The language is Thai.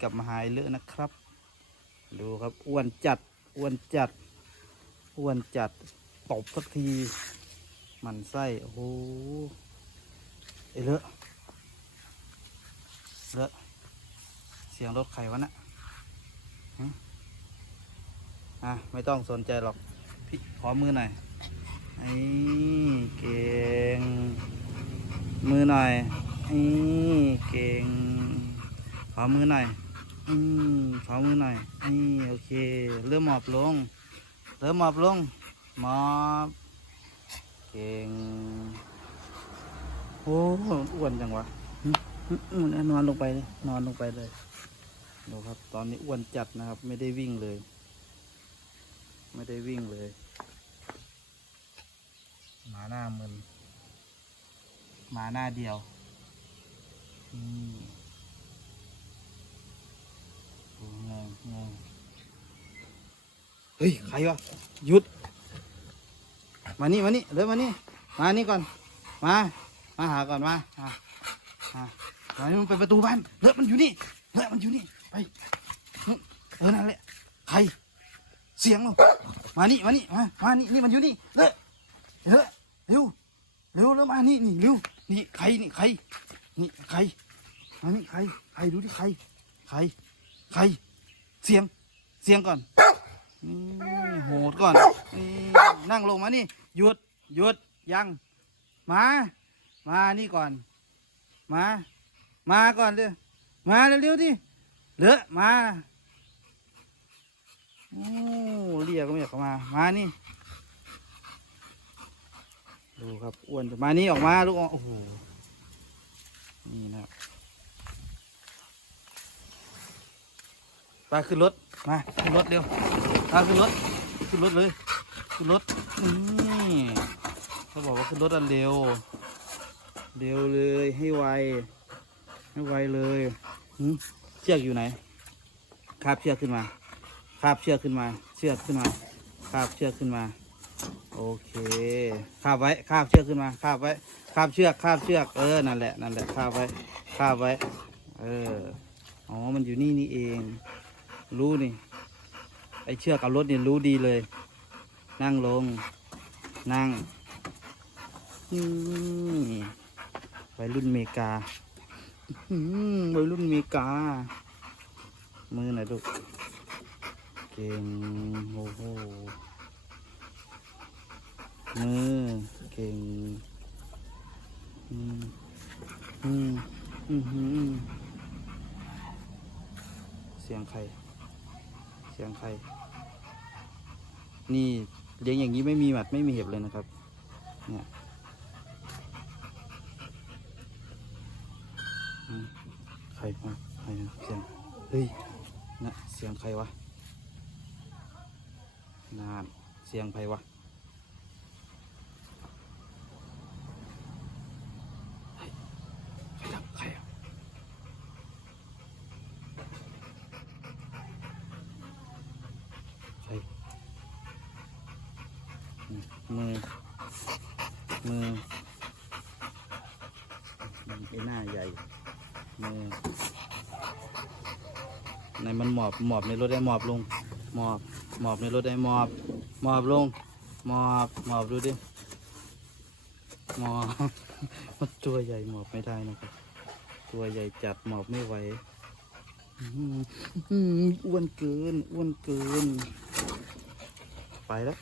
กลับมาหายเลอะนะครับ ดูครับอ้วนจัดอ้วนจัดอ้วนจัดตบสักทีมันไส้โอ้โหไอ้เลอะเลอะเสียงรถใครวะน่ะอะไม่ต้องสนใจหรอกพี่ขอมือหน่อยไอ้เก่ง มือหน่อยนี่เก่ง ขอมือหน่อย อืมขอมือหน่อย นี่ โอเค เริ่มหมอบลง เริ่มหมอบลง หมอบ เก่ง โอ้อ้วนจังวะมันนอนลงไปเลยนอนลงไปเลยดูครับ ตอนนี้อ้วนจัดนะครับ ไม่ได้วิ่งเลย ไม่ได้วิ่งเลย หมาหน้ามึนหมาหน้าเดียว อืมโอ้งงงง เฮ้ย ใครวะหยุด มานี่มานี่เร็วมานี่มานี่ก่อน มา มาหาก่อนมาอะอะมานี่มันไปประตูบ้านเลิกมันอยู่นี่เลิกมันอยู่นี่ ไป เออนั่นแหละ ใคร เสียงเรามานี่มานี่มา มานี่นี่มันอยู่นี่เลิกเลิกเร็ว เร็วแล้วมานี่นี่เร็ว นี่ใครนี่ใคร นี่ใครมานี่ใคร ใครดูที่ใคร ใคร ใคร เสียง เสียงก่อนนี่โหดก่อนนี่นั่งลงมานี่ หยุด หยุด ยัง มา มานี่ก่อน มา มาก่อนเร็วมาเร็วๆดิเหลือมา โอ้เรียกก็ไม่อยากเข้ามา มานี่ ดูครับ อ้วน มานี่ออกมาลูกออโอ้โหนี่นะครับ ไปขึ้นรถ มาขึ้นรถเร็วมาขึ้นรถ ขึ้นรถเลย ขึ้นรถ นี่เขาบอกว่าขึ้นรถอันเร็ว เร็วเลยให้ไว ให้ไวเลยหึเชือกอยู่ไหนคาบเชือกขึ้นมาคาบเชือกขึ้นมา เชือกขึ้นมาคาบเชือกขึ้นมา โอเคคาบไว้คาบเชือกขึ้นมาคาบไว้คาบเชือกคาบเชือก เออ นั่นแหละ นั่นแหละคาบไว้คาบไว้ เออ อ๋อ มันอยู่นี่นี่เอง รู้นี่ ไอเชือกกับรถเนี่ยรู้ดีเลย นั่งลง นั่งนี่วัยรุ่นเมกาอืมวัยรุ่นเมกา มือหน่อยลูเก่งโอ้โหมือเก่งอืมอืมอืมเสียงใคร สียงใคร นี่เลี้ยงอย่างนี้ไม่มีหมัดไม่มีเห็บเลยนะครับ เนี่ยอืมใครมาใครเสียง เฮ้ยนะเสียงใครวะนานเสียงใครวะ ใครทำใครอะใครอื มือ มือไอ้หน้าใหญ่ มือ ในมันหมอบ หมอบในรถได้หมอบลง หมอบ หมอบในรถได้หมอบ หมอบลง หมอบ หมอบดูดิ หมอบ มันตัวใหญ่หมอบไม่ได้นะครับ ตัวใหญ่จัดหมอบไม่ไหวอ้วนเกิน อ้วนเกิน ไปแล้ว